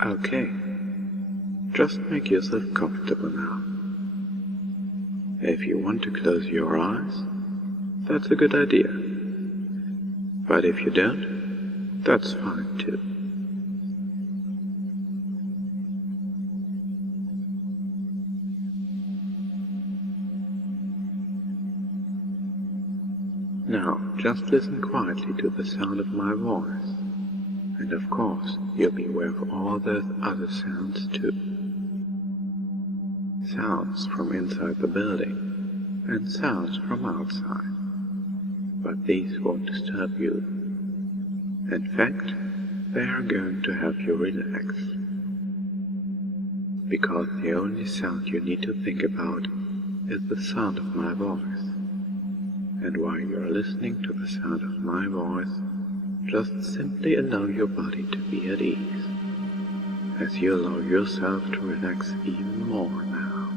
Okay, just make yourself comfortable now. If you want to close your eyes, that's a good idea. But if you don't, that's fine too. Now, just listen quietly to the sound of my voice. And of course, you'll be aware of all those other sounds too. Sounds from inside the building, and sounds from outside. But these won't disturb you. In fact, they are going to help you relax. Because the only sound you need to think about is the sound of my voice. And while you're listening to the sound of my voice, just simply allow your body to be at ease, as you allow yourself to relax even more now.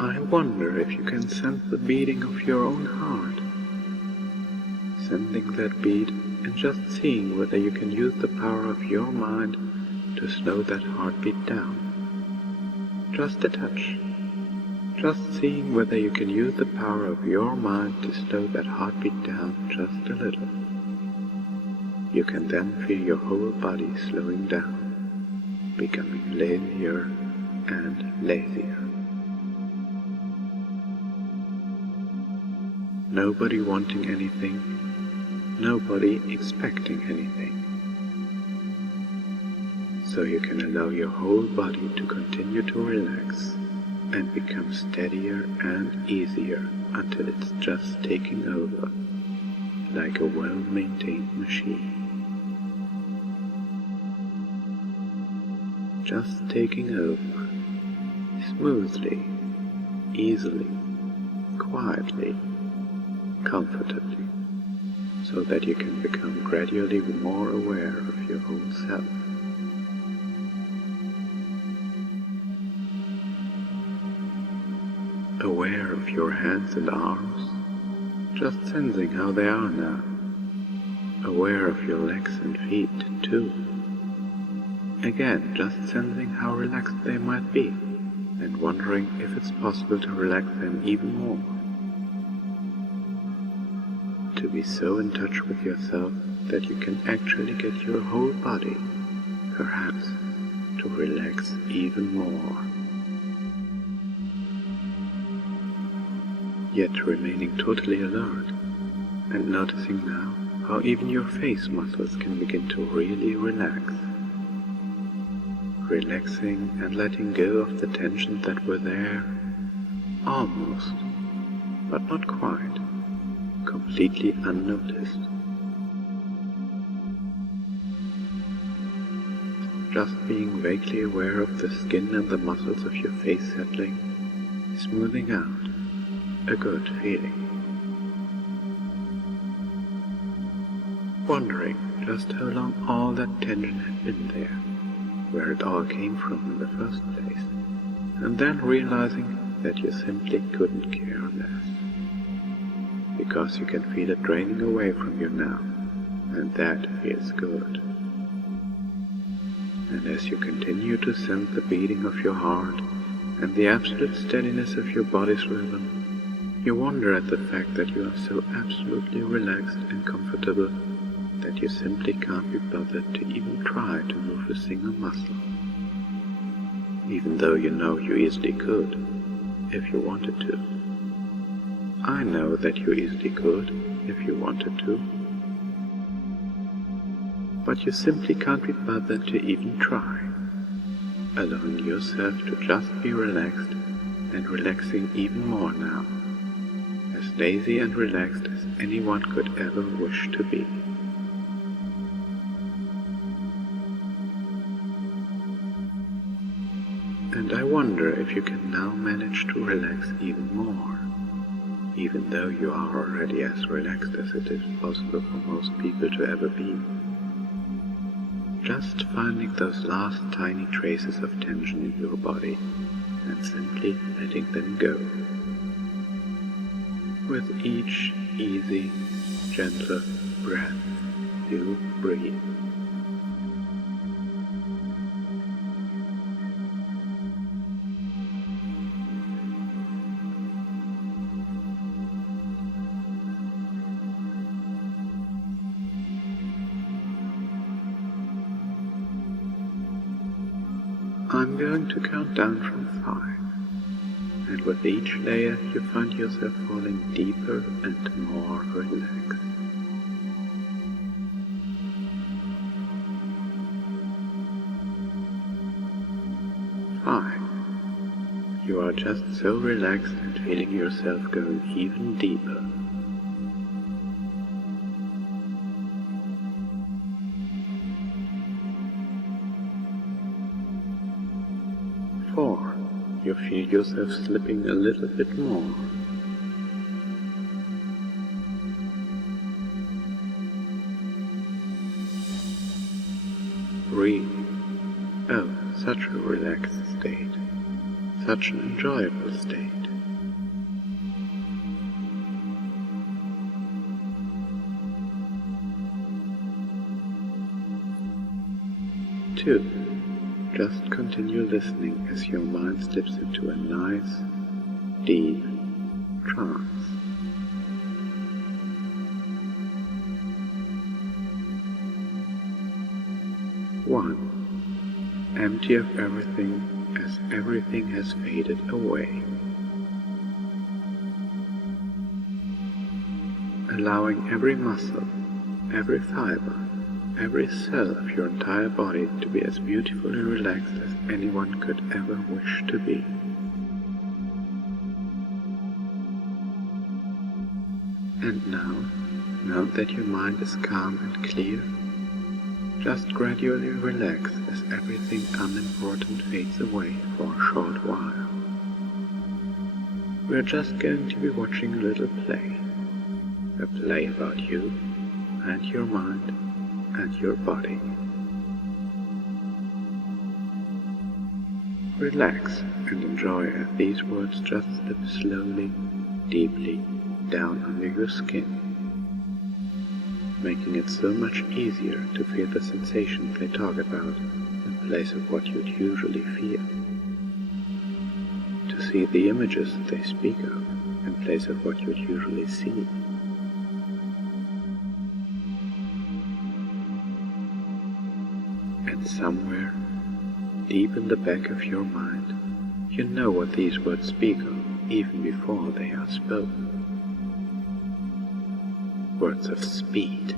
I wonder if you can sense the beating of your own heart, sensing that beat and just seeing whether you can use the power of your mind to slow that heartbeat down. Just a touch. Just seeing whether you can use the power of your mind to slow that heartbeat down just a little. You can then feel your whole body slowing down, becoming lazier and lazier. Nobody wanting anything, nobody expecting anything. So you can allow your whole body to continue to relax and become steadier and easier until it's just taking over, like a well-maintained machine. Just taking over, smoothly, easily, quietly, comfortably, so that you can become gradually more aware of your whole self. Aware of your hands and arms, just sensing how they are now. Aware of your legs and feet too. Again, just sensing how relaxed they might be, and wondering if it's possible to relax them even more. To be so in touch with yourself that you can actually get your whole body, perhaps, to relax even more. Yet remaining totally alert, and noticing now how even your face muscles can begin to really relax. Relaxing and letting go of the tensions that were there, almost, but not quite, completely unnoticed. Just being vaguely aware of the skin and the muscles of your face settling, smoothing out, a good feeling. Wondering just how long all that tension had been there, where it all came from in the first place, and then realizing that you simply couldn't care less. Because you can feel it draining away from you now, and that feels good. And as you continue to sense the beating of your heart and the absolute steadiness of your body's rhythm, you wonder at the fact that you are so absolutely relaxed and comfortable that you simply can't be bothered to even try to move a single muscle, even though you know you easily could, if you wanted to. I know that you easily could, if you wanted to. But you simply can't be bothered to even try, allowing yourself to just be relaxed and relaxing even more now, as lazy and relaxed as anyone could ever wish to be. And I wonder if you can now manage to relax even more, even though you are already as relaxed as it is possible for most people to ever be. Just finding those last tiny traces of tension in your body and simply letting them go. With each easy, gentle breath, you breathe. I'm going to count down from 5, and with each layer you find yourself falling deeper and more relaxed. 5. You are just so relaxed and feeling yourself going even deeper. 4. You feel yourself slipping a little bit more. 3. Oh, such a relaxed state. Such an enjoyable state. 2. Just continue listening as your mind slips into a nice, deep trance. 1. Empty of everything as everything has faded away. Allowing every muscle, every fiber, every cell of your entire body to be as beautiful and relaxed as anyone could ever wish to be. And now that your mind is calm and clear, just gradually relax as everything unimportant fades away for a short while. We're just going to be watching a little play. A play about you and your mind and your body. Relax and enjoy as these words just slip slowly, deeply down under your skin, making it so much easier to feel the sensations they talk about in place of what you'd usually feel, to see the images they speak of in place of what you'd usually see. And somewhere, deep in the back of your mind, you know what these words speak of even before they are spoken. Words of speed,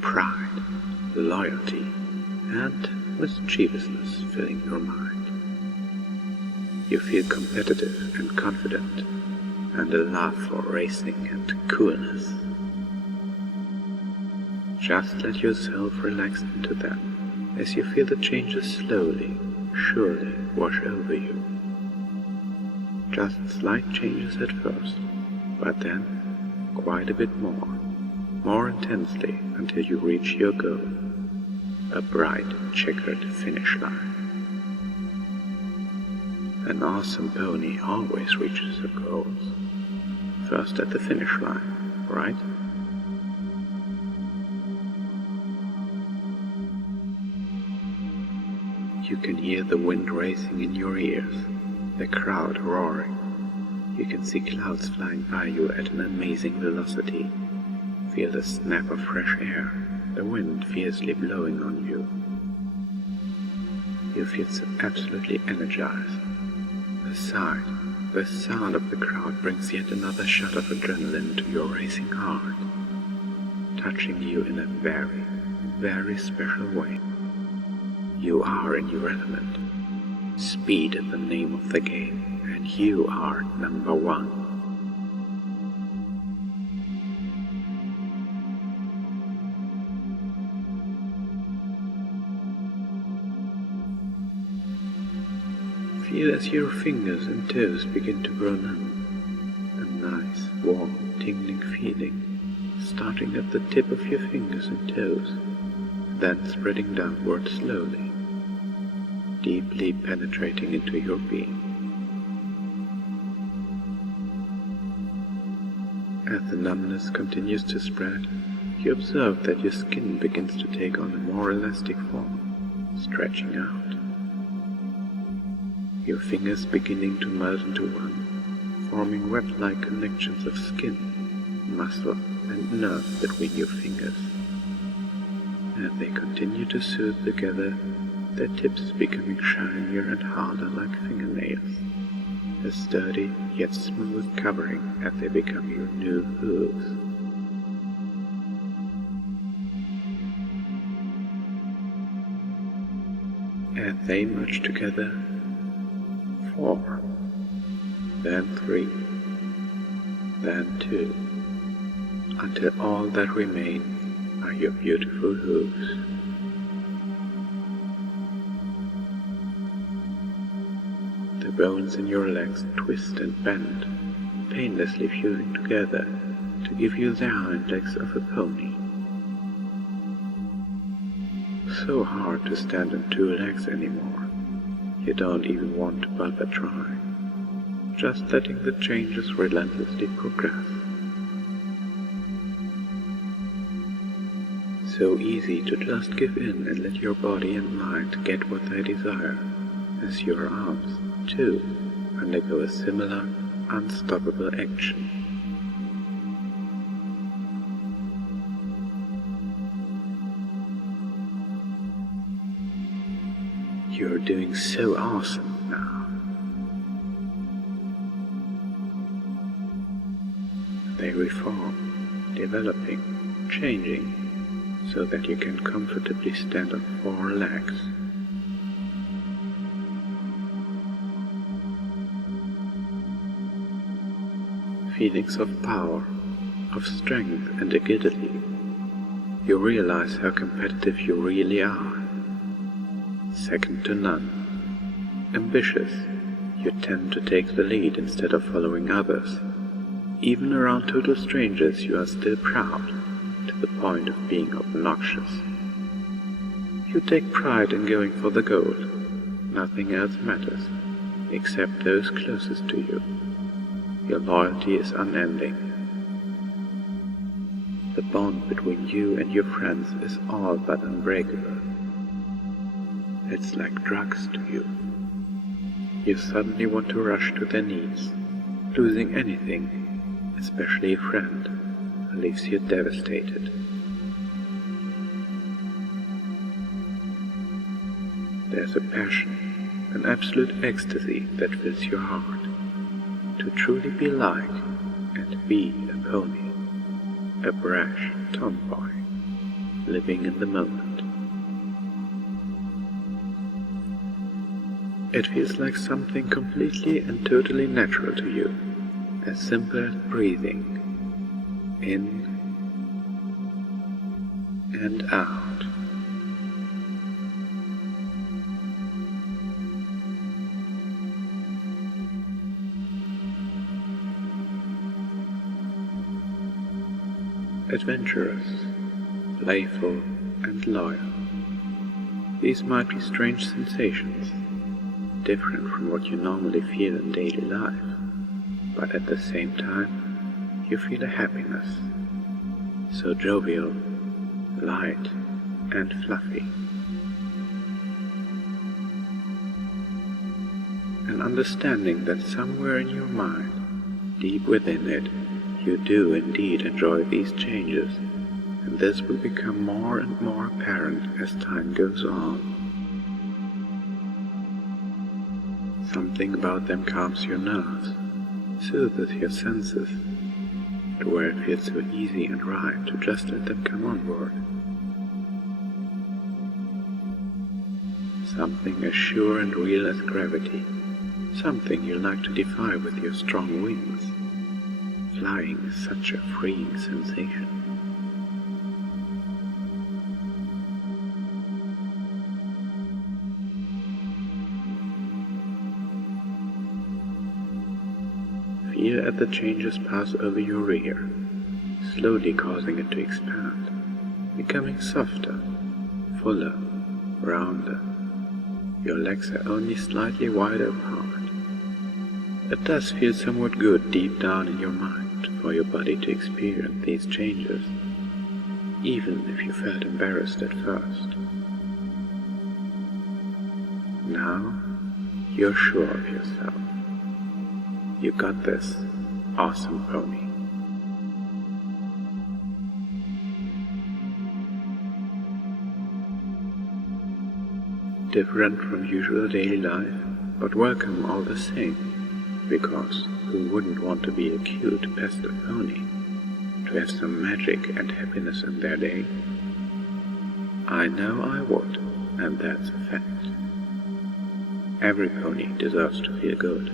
pride, loyalty, and mischievousness filling your mind. You feel competitive and confident, and a love for racing and coolness. Just let yourself relax into them as you feel the changes slowly, surely wash over you. Just slight changes at first, but then quite a bit more intensely until you reach your goal, a bright checkered finish line. An awesome pony always reaches her goals, first at the finish line, right? You can hear the wind racing in your ears, the crowd roaring. You can see clouds flying by you at an amazing velocity. Feel the snap of fresh air, the wind fiercely blowing on you. You feel so absolutely energized. The sound of the crowd brings yet another shot of adrenaline to your racing heart, touching you in a very, very special way. You are in your element. Speed is the name of the game, and you are number one. Feel as your fingers and toes begin to grow numb, and nice, warm, tingling feeling, starting at the tip of your fingers and toes, then spreading downward slowly, deeply penetrating into your being. As the numbness continues to spread, you observe that your skin begins to take on a more elastic form, stretching out. Your fingers beginning to melt into one, forming web-like connections of skin, muscle, and nerve between your fingers. As they continue to soothe together, their tips becoming shinier and harder like fingernails, a sturdy yet smooth covering as they become your new hooves. As they merge together, 4, then 3, then 2, until all that remains are your beautiful hooves. The bones in your legs twist and bend, painlessly fusing together to give you the hind legs of a pony. So hard to stand on 2 legs anymore, you don't even want to bother trying, just letting the changes relentlessly progress. So easy to just give in and let your body and mind get what they desire, as your arms, too, undergo a similar, unstoppable action. You're doing so awesome now. They reform, developing, changing, so that you can comfortably stand on 4 legs. Feelings of power, of strength and agility. You realize how competitive you really are. Second to none. Ambitious, you tend to take the lead instead of following others. Even around total strangers you are still proud, to the point of being obnoxious. You take pride in going for the goal. Nothing else matters, except those closest to you. Your loyalty is unending. The bond between you and your friends is all but unbreakable. It's like drugs to you. You suddenly want to rush to their knees, losing anything, especially a friend, who leaves you devastated. There's a passion, an absolute ecstasy that fills your heart, to truly be like and be a pony, a brash tomboy, living in the moment. It feels like something completely and totally natural to you, as simple as breathing, in and out. Adventurous, playful, and loyal. These might be strange sensations, different from what you normally feel in daily life, but at the same time, you feel a happiness, so jovial, light, and fluffy. An understanding that somewhere in your mind, deep within it, you do indeed enjoy these changes, and this will become more and more apparent as time goes on. Something about them calms your nerves, soothes your senses, to where it feels so easy and right to just let them come on board. Something as sure and real as gravity, something you like to defy with your strong wings. Flying is such a freeing sensation. here as the changes pass over your rear, slowly causing it to expand, becoming softer, fuller, rounder. Your legs are only slightly wider apart. It does feel somewhat good deep down in your mind for your body to experience these changes, even if you felt embarrassed at first. Now, you're sure of yourself. You got this, awesome pony. Different from usual daily life, but welcome all the same, because who wouldn't want to be a cute pastel pony, to have some magic and happiness in their day? I know I would, and that's a fact. Every pony deserves to feel good.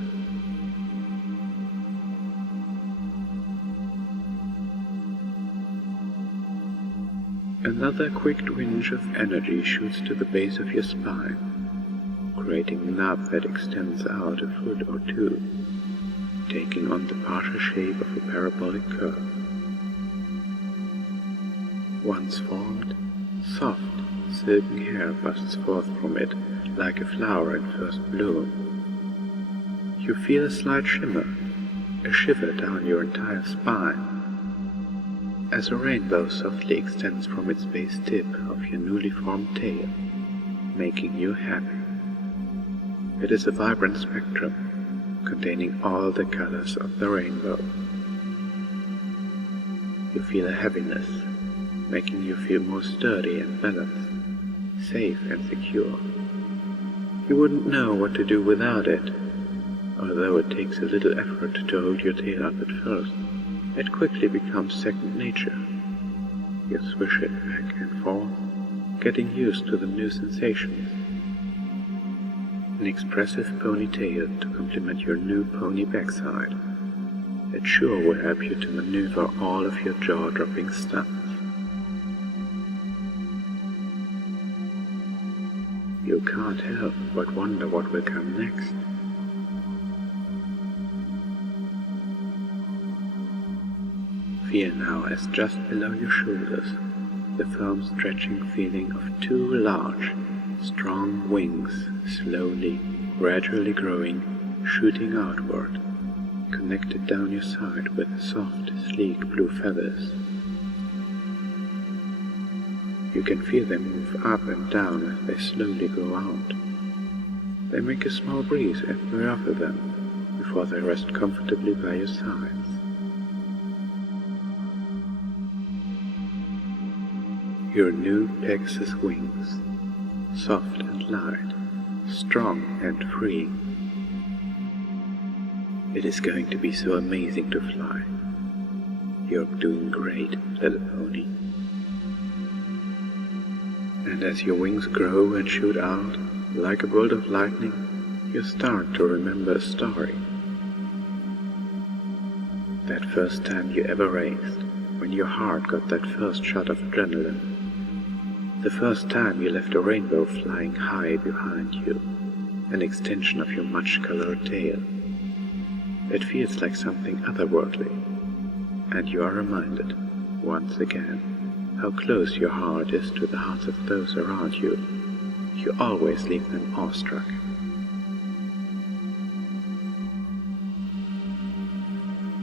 Another quick twinge of energy shoots to the base of your spine, creating a knob that extends out a foot or two, taking on the partial shape of a parabolic curve. Once formed, soft, silken hair busts forth from it like a flower in first bloom. You feel a slight shimmer, a shiver down your entire spine, as a rainbow softly extends from its base tip of your newly formed tail, making you happy. It is a vibrant spectrum, containing all the colors of the rainbow. You feel a heaviness, making you feel more sturdy and balanced, safe and secure. You wouldn't know what to do without it, although it takes a little effort to hold your tail up at first. It quickly becomes second nature. You swish it back and forth, getting used to the new sensations. An expressive ponytail to complement your new pony backside. It sure will help you to maneuver all of your jaw-dropping stunts. You can't help but wonder what will come next. Feel now as just below your shoulders the firm stretching feeling of two large, strong wings slowly, gradually growing, shooting outward, connected down your side with soft, sleek blue feathers. You can feel them move up and down as they slowly go out. They make a small breeze as they offer them, before they rest comfortably by your sides. Your new pegasus wings, soft and light, strong and free. It is going to be so amazing to fly. You're doing great, little pony. And as your wings grow and shoot out, like a bolt of lightning, you start to remember a story. That first time you ever raced, when your heart got that first shot of adrenaline. The first time you left a rainbow flying high behind you, an extension of your much-colored tail. It feels like something otherworldly, and you are reminded, once again, how close your heart is to the hearts of those around you. You always leave them awestruck.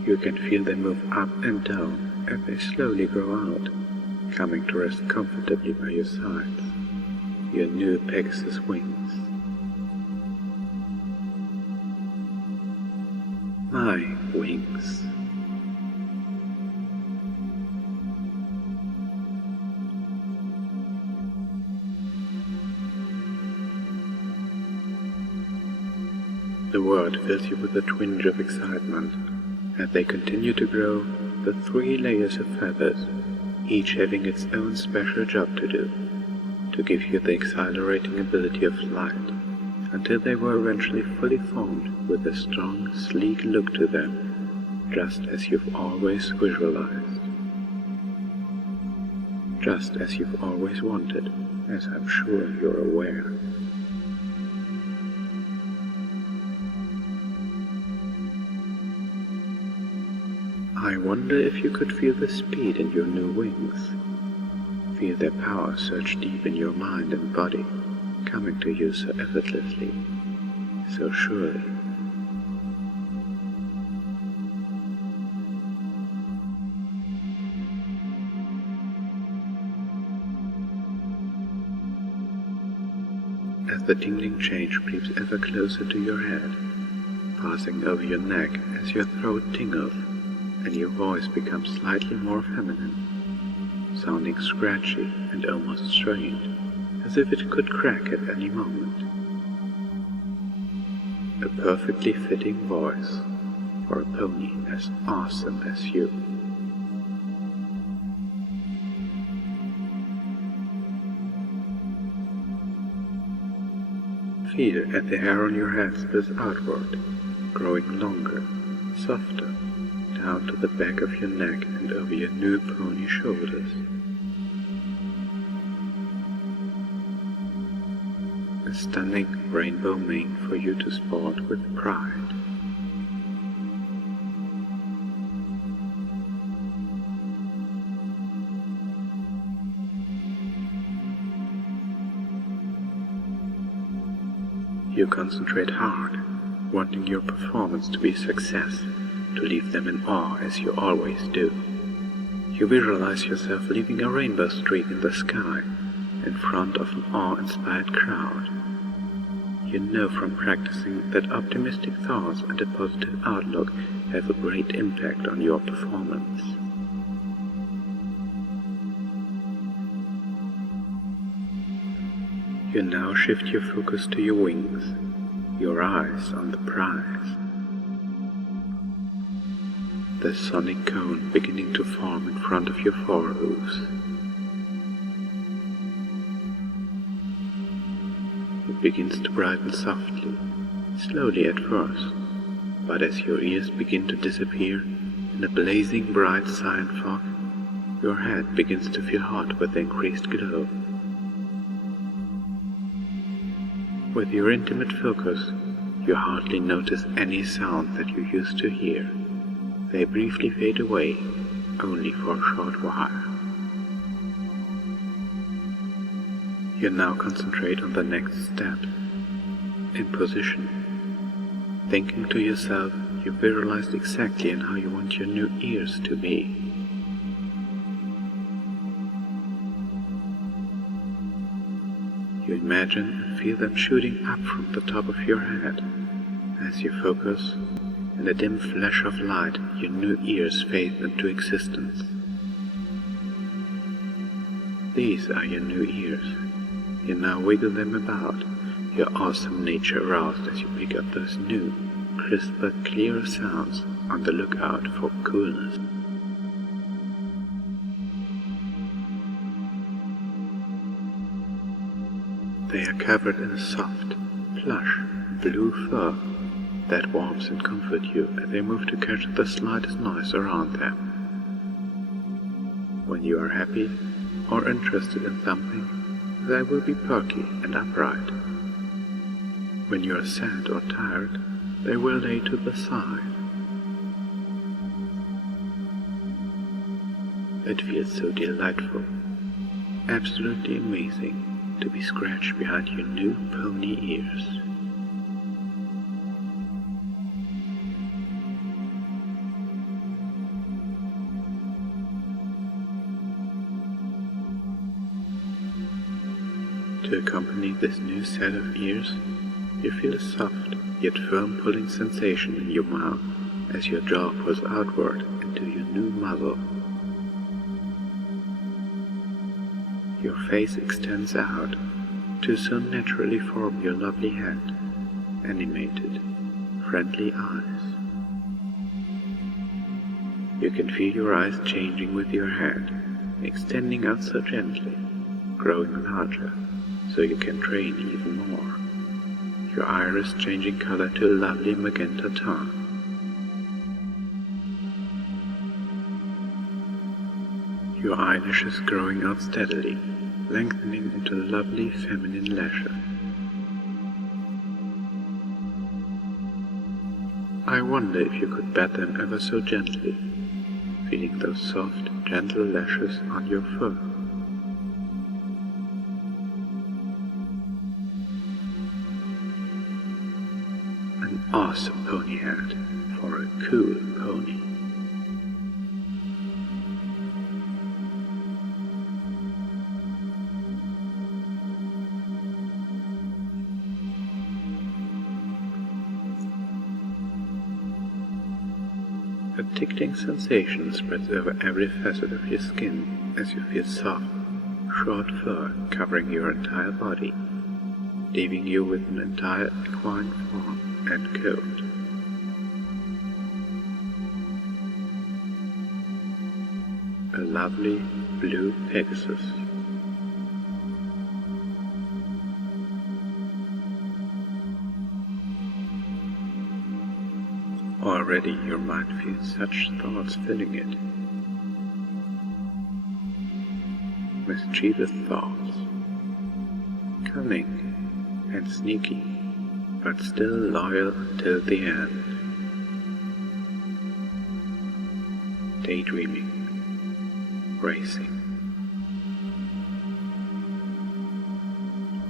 You can feel them move up and down as they slowly grow out, coming to rest comfortably by your sides, your new pegasus wings. My wings. The word fills you with a twinge of excitement as they continue to grow, the 3 layers of feathers, each having its own special job to do, to give you the exhilarating ability of flight, until they were eventually fully formed with a strong, sleek look to them, just as you've always visualized. Just as you've always wanted, as I'm sure you're aware. I wonder if you could feel the speed in your new wings. Feel their power surge deep in your mind and body, coming to you so effortlessly, so surely. As the tingling change creeps ever closer to your head, passing over your neck as your throat tingles and your voice becomes slightly more feminine, sounding scratchy and almost strained, as if it could crack at any moment. A perfectly fitting voice for a pony as awesome as you. Feel as the hair on your head spills outward, growing longer, softer, down to the back of your neck and over your new pony shoulders. A stunning rainbow mane for you to sport with pride. You concentrate hard, wanting your performance to be a success, to leave them in awe as you always do. You visualize yourself leaving a rainbow streak in the sky, in front of an awe-inspired crowd. You know from practicing that optimistic thoughts and a positive outlook have a great impact on your performance. You now shift your focus to your wings, your eyes on the prize. The sonic cone beginning to form in front of your forehooves. It begins to brighten softly, slowly at first, but as your ears begin to disappear in a blazing bright cyan fog, your head begins to feel hot with the increased glow. With your intimate focus, you hardly notice any sound that you used to hear. They briefly fade away, only for a short while. You now concentrate on the next step, in position. Thinking to yourself, you visualized exactly in how you want your new ears to be. You imagine and feel them shooting up from the top of your head. As you focus, in a dim flash of light, your new ears fade into existence. These are your new ears. You now wiggle them about, your awesome nature aroused as you pick up those new, crisper, clearer sounds, on the lookout for coolness. They are covered in a soft, plush, blue fur that warms and comforts you as they move to catch the slightest noise around them. When you are happy or interested in something, they will be perky and upright. When you are sad or tired, they will lay to the side. It feels so delightful, absolutely amazing, to be scratched behind your new pony ears. To accompany this new set of ears, you feel a soft yet firm pulling sensation in your mouth as your jaw pulls outward into your new muzzle. Your face extends out to so naturally form your lovely head, animated, friendly eyes. You can feel your eyes changing with your head, extending out so gently, growing larger, so you can train even more. Your iris changing color to a lovely magenta tone. Your eyelashes growing out steadily, lengthening into lovely feminine lashes. I wonder if you could bat them ever so gently, feeling those soft, gentle lashes on your fur. An awesome pony hat for a cool pony. A tickling sensation spreads over every facet of your skin as you feel soft, short fur covering your entire body, leaving you with an entire equine form and coat. A lovely blue pegasus. Already your mind feels such thoughts filling it. Mischievous thoughts, cunning and sneaky, but still loyal till the end. Daydreaming, racing,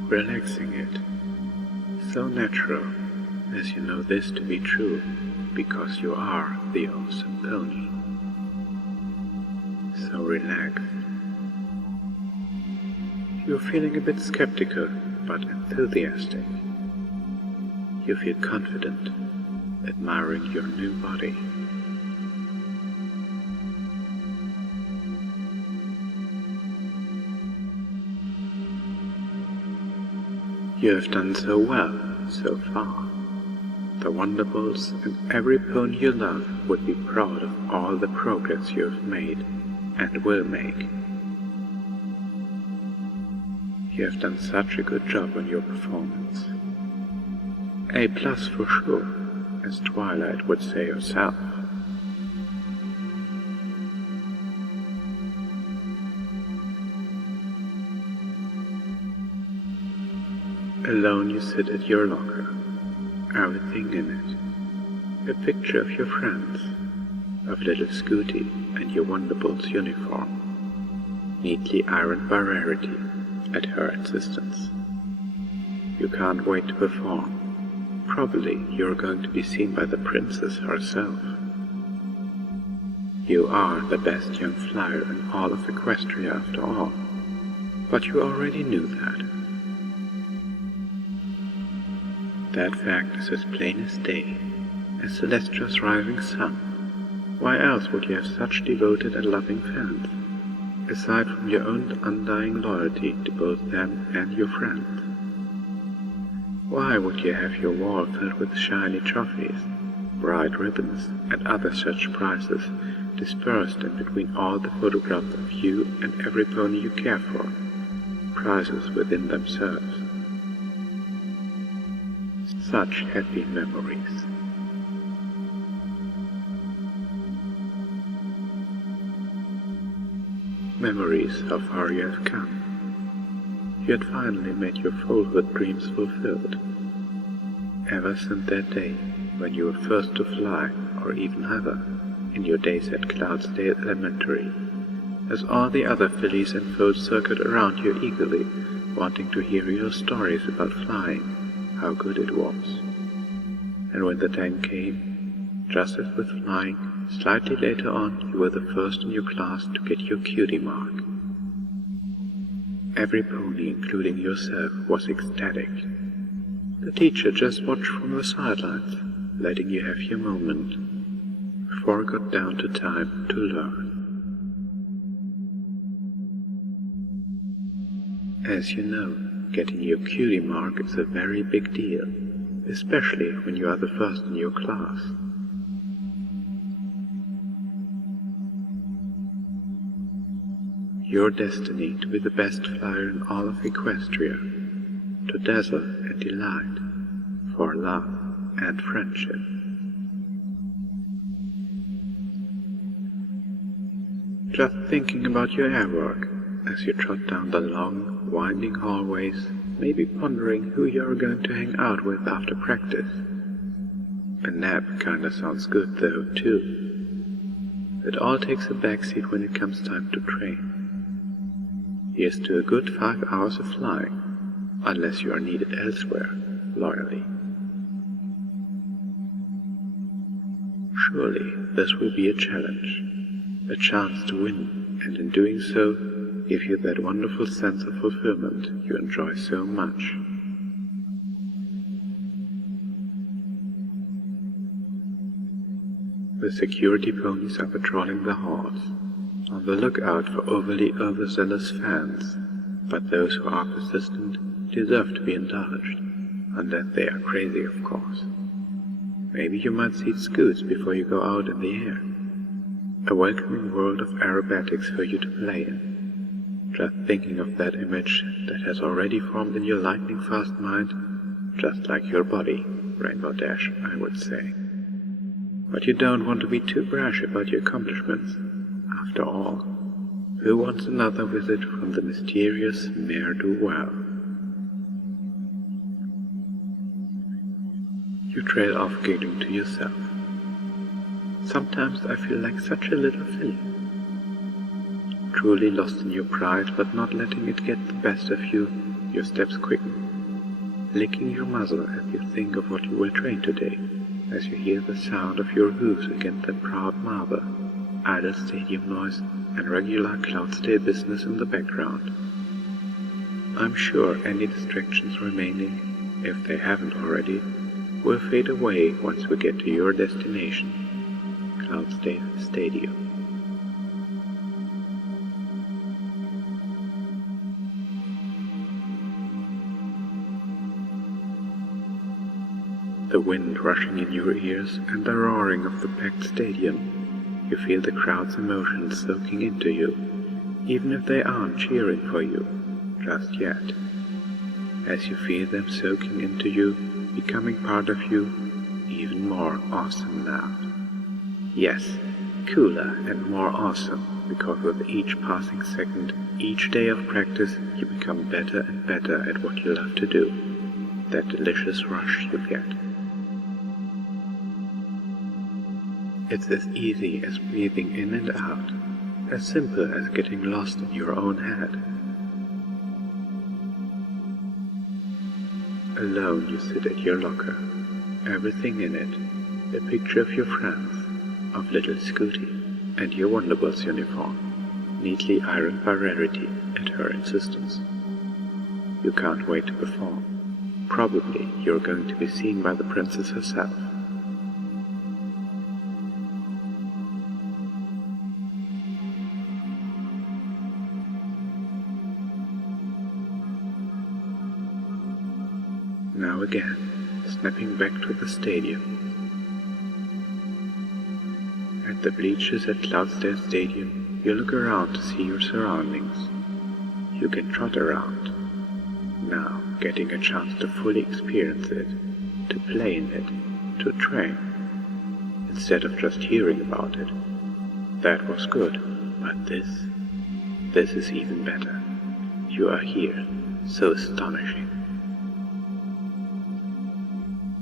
relaxing it, so natural as you know this to be true. Because you are the awesome pony. So relaxed. You're feeling a bit skeptical, but enthusiastic. You feel confident, admiring your new body. You have done so well, so far. The Wonderbolts and every pony you love would be proud of all the progress you have made and will make. You have done such a good job on your performance. A+ for sure, as Twilight would say herself. Alone you sit at your locker. Everything in it. A picture of your friends, of little Scooty and your Wonderbolts uniform, neatly ironed by Rarity at her insistence. You can't wait to perform. Probably you're going to be seen by the princess herself. You are the best young flyer in all of Equestria after all, but you already knew that. That fact is as plain as day, as Celestia's rising sun. Why else would you have such devoted and loving fans, aside from your own undying loyalty to both them and your friends? Why would you have your wall filled with shiny trophies, bright ribbons, and other such prizes dispersed in between all the photographs of you and every pony you care for, prizes within themselves? Such happy memories. Memories how far you have come. You had finally made your foalhood dreams fulfilled. Ever since that day when you were first to fly, or even hover, in your days at Cloudsdale Elementary, as all the other fillies and foals circled around you eagerly, wanting to hear your stories about flying, how good it was. And when the time came, just as with flying, slightly later on you were the first in your class to get your cutie mark. Every pony, including yourself, was ecstatic. The teacher just watched from the sidelines, letting you have your moment, before it got down to time to learn. As you know, getting your cutie mark is a very big deal, especially when you are the first in your class. Your destiny to be the best flyer in all of Equestria, to dazzle and delight, for love and friendship. Just thinking about your airwork as you trot down the long, winding hallways, maybe pondering who you're going to hang out with after practice. A nap kinda sounds good though, too. It all takes a backseat when it comes time to train. Here's to a good 5 hours of flying, unless you are needed elsewhere, loyally. Surely this will be a challenge, a chance to win, and in doing so, give you that wonderful sense of fulfillment you enjoy so much. The security ponies are patrolling the halls, on the lookout for overly overzealous fans, but those who are persistent deserve to be indulged, unless they are crazy, of course. Maybe you might seat scoots before you go out in the air. A welcoming world of aerobatics for you to play in. Just thinking of that image that has already formed in your lightning-fast mind, just like your body, Rainbow Dash, I would say. But you don't want to be too brash about your accomplishments. After all, who wants another visit from the mysterious ne'er-do-well? You trail off giggling to yourself. Sometimes I feel like such a little filly. Truly lost in your pride, but not letting it get the best of you, your steps quicken, licking your muzzle as you think of what you will train today, as you hear the sound of your hooves against that proud marble, idle stadium noise, and regular Cloudsdale business in the background. I'm sure any distractions remaining, if they haven't already, will fade away once we get to your destination, Cloudsdale Stadium. The wind rushing in your ears and the roaring of the packed stadium, you feel the crowd's emotions soaking into you, even if they aren't cheering for you, just yet. As you feel them soaking into you, becoming part of you, even more awesome now. Yes, cooler and more awesome, because with each passing second, each day of practice, you become better and better at what you love to do. That delicious rush you get. It's as easy as breathing in and out, as simple as getting lost in your own head. Alone you sit at your locker, everything in it, a picture of your friends, of little Scooty, and your Wonderbolts uniform, neatly ironed by Rarity at her insistence. You can't wait to perform. Probably you're going to be seen by the princess herself. Now again, snapping back to the stadium. At the bleachers at Cloudsdale Stadium, you look around to see your surroundings. You can trot around, now getting a chance to fully experience it, to play in it, to train, instead of just hearing about it. That was good, but this is even better. You are here, so astonishing.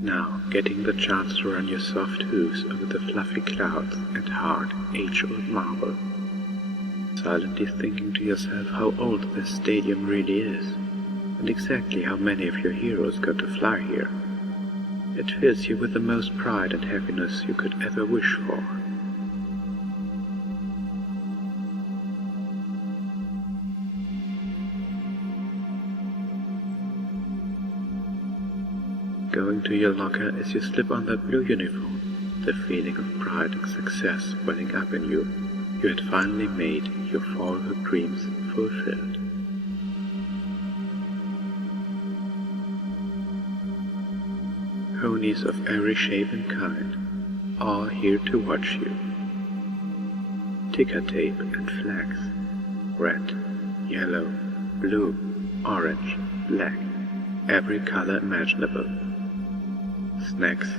Now getting the chance to run your soft hooves over the fluffy clouds and hard, age-old marble. Silently thinking to yourself how old this stadium really is, and exactly how many of your heroes got to fly here. It fills you with the most pride and happiness you could ever wish for. Going to your locker as you slip on that blue uniform, the feeling of pride and success welling up in you. You had finally made your childhood dreams fulfilled. Ponies of every shape and kind, all here to watch you. Ticker tape and flags, red, yellow, blue, orange, black, every color imaginable. Snacks,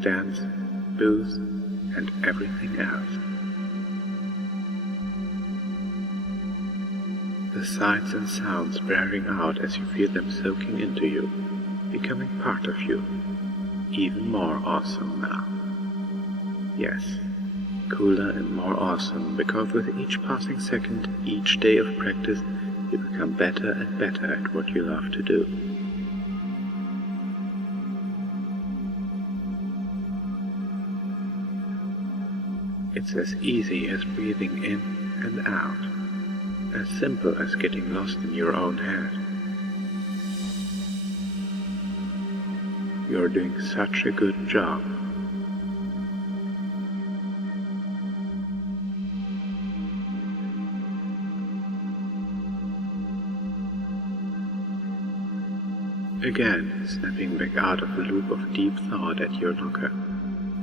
stands, booze, and everything else. The sights and sounds blaring out as you feel them soaking into you, becoming part of you, even more awesome now. Yes, cooler and more awesome, because with each passing second, each day of practice, you become better and better at what you love to do. It's as easy as breathing in and out, as simple as getting lost in your own head. You're doing such a good job. Again, snapping back out of a loop of deep thought at your locker,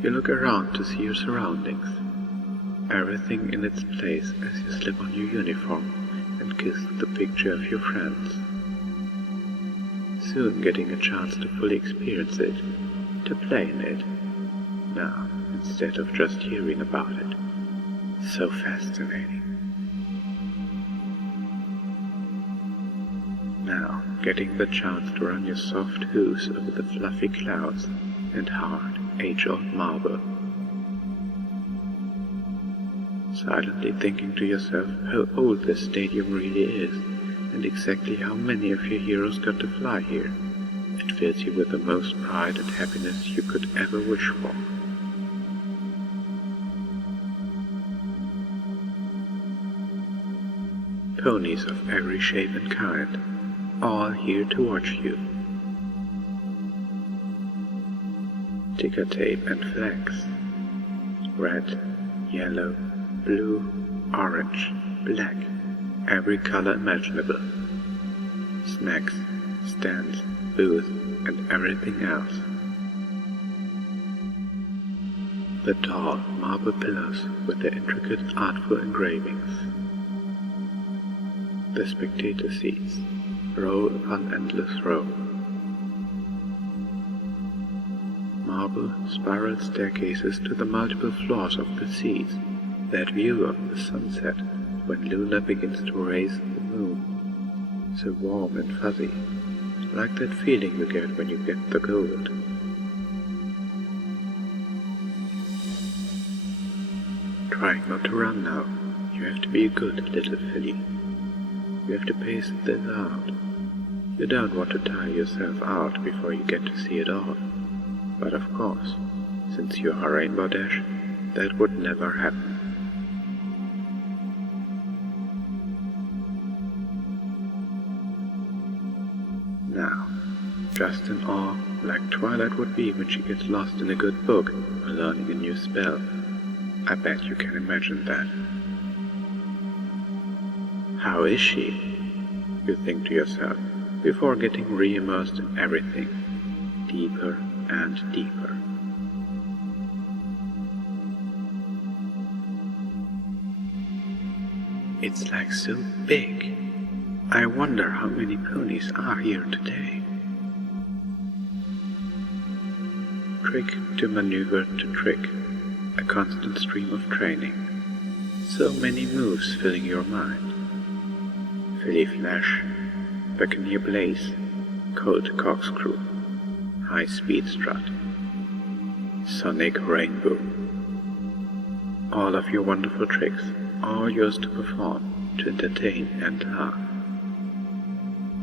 you look around to see your surroundings. Everything in its place as you slip on your uniform and kiss the picture of your friends. Soon getting a chance to fully experience it, to play in it. Now, instead of just hearing about it. So fascinating. Now, getting the chance to run your soft hooves over the fluffy clouds and hard, age-old marble. Silently thinking to yourself how old this stadium really is, and exactly how many of your heroes got to fly here. It fills you with the most pride and happiness you could ever wish for. Ponies of every shape and kind, all here to watch you. Ticker tape and flags. Red, yellow, blue, orange, black, every color imaginable. Snacks, stands, booths, and everything else. The tall marble pillars with their intricate artful engravings. The spectator seats, row upon endless row. Marble spiral staircases to the multiple floors of the seats. That view of the sunset when Luna begins to raise the moon, so warm and fuzzy, like that feeling you get when you get the gold. Trying not to run now, you have to be a good little filly. You have to pace this out. You don't want to tire yourself out before you get to see it all. But of course, since you are Rainbow Dash, that would never happen. Now, just in awe, like Twilight would be when she gets lost in a good book or learning a new spell. I bet you can imagine that. How is she? You think to yourself, before getting re-immersed in everything, deeper and deeper. It's like so big. I wonder how many ponies are here today. Trick to maneuver to trick, a constant stream of training. So many moves filling your mind. Filly Flash, Buccaneer Blaze, Colt Corkscrew, High Speed Strut, Sonic Rainbow. All of your wonderful tricks, all yours to perform, to entertain and laugh.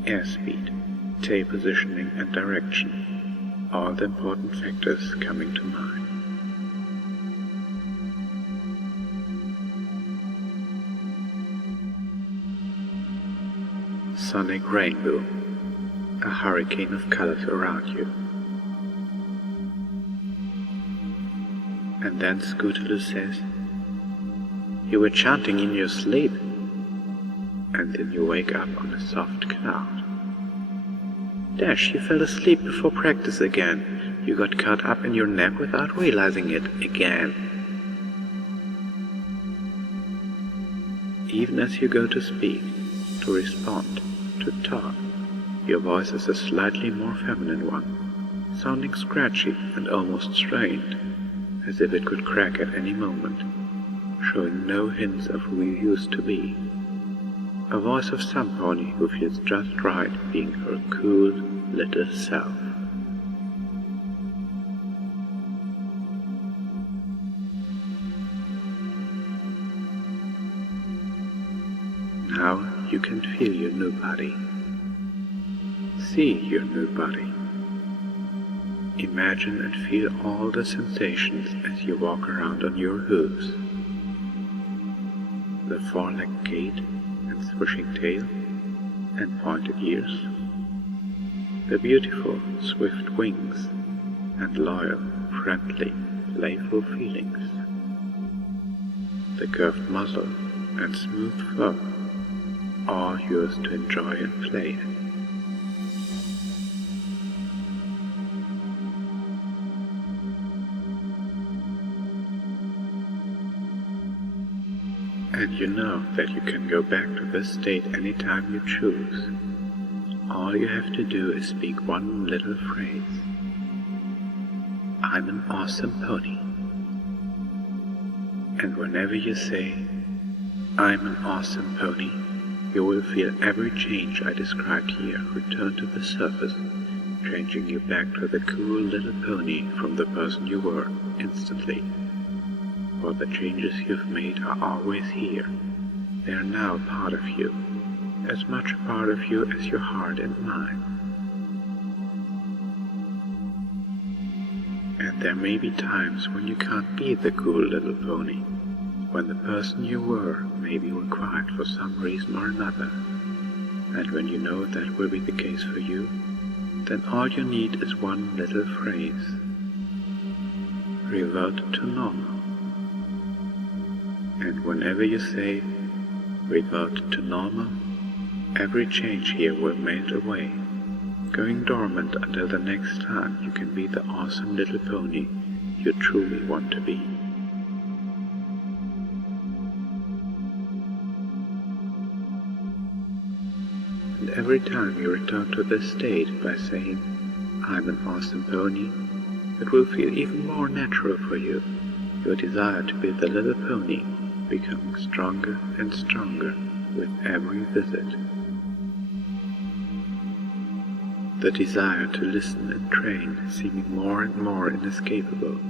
Airspeed, tail positioning and direction, all the important factors coming to mind. Sonic Rainbow, a hurricane of colors around you. And then Scootaloo says, "You were chanting in your sleep." And then you wake up on a soft cloud. Dash, you fell asleep before practice again. You got caught up in your nap without realizing it again. Even as you go to speak, to respond, to talk, your voice is a slightly more feminine one, sounding scratchy and almost strained, as if it could crack at any moment, showing no hints of who you used to be. A voice of some pony who feels just right being her cool little self. Now you can feel your new body. See your new body. Imagine and feel all the sensations as you walk around on your hooves. The four-legged gait and swishing tail and pointed ears. The beautiful, swift wings and loyal, friendly, playful feelings. The curved muzzle and smooth fur, all yours to enjoy and play in. And you know that you can go back to this state anytime you choose. All you have to do is speak one little phrase. I'm an awesome pony. And whenever you say, I'm an awesome pony, you will feel every change I described here return to the surface, changing you back to the cool little pony from the person you were instantly. For the changes you've made are always here. They are now a part of you, as much a part of you as your heart and mind. And there may be times when you can't be the cool little pony, when the person you were may be required for some reason or another. And when you know that will be the case for you, then all you need is one little phrase. Revert to normal. And whenever you say, revert to normal, every change here will melt away, going dormant until the next time you can be the awesome little pony you truly want to be. And every time you return to this state by saying, I'm an awesome pony, it will feel even more natural for you, your desire to be the little pony becoming stronger and stronger with every visit. The desire to listen and train seeming more and more inescapable,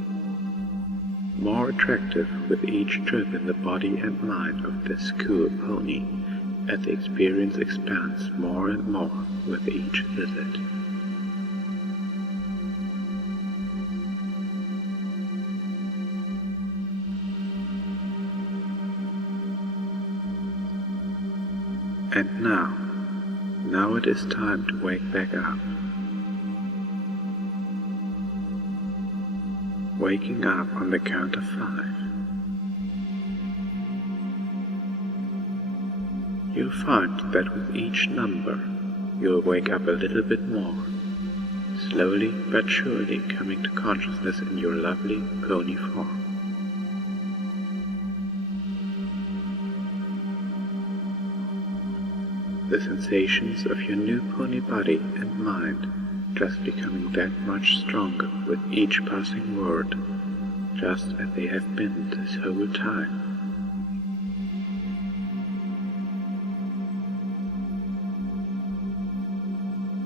more attractive with each trip in the body and mind of this cool pony, as the experience expands more and more with each visit. And now it is time to wake back up. Waking up on the count of 5. You'll find that with each number, you'll wake up a little bit more, slowly but surely coming to consciousness in your lovely pony form. The sensations of your new pony body and mind just becoming that much stronger with each passing word, just as they have been this whole time.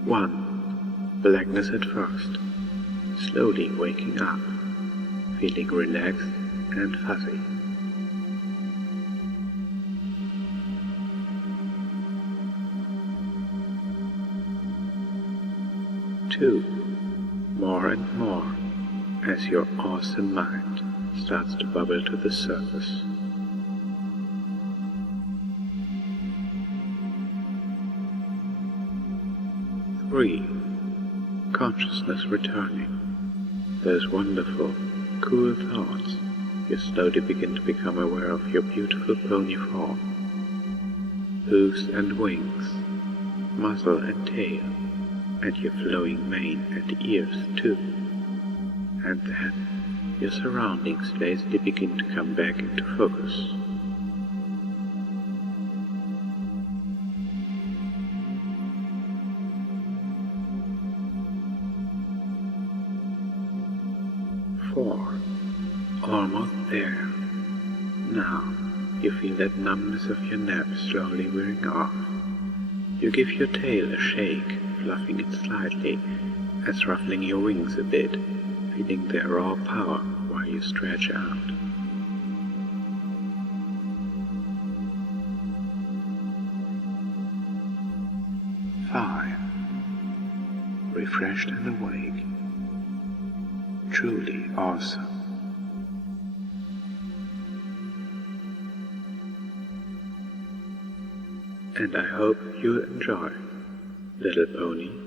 One, blackness at first, slowly waking up, feeling relaxed and fuzzy. 2, more and more, as your awesome mind starts to bubble to the surface. 3, consciousness returning. Those wonderful, cool thoughts, you slowly begin to become aware of your beautiful pony form, hooves and wings, muzzle and tail, and your flowing mane and ears too. And then your surroundings lazily begin to come back into focus. Almost there. Now you feel that numbness of your neck slowly wearing off. You give your tail a shake, fluffing it slightly, as ruffling your wings a bit, feeling their raw power while you stretch out. refreshed and awake. Truly awesome. And I hope you enjoy, little pony.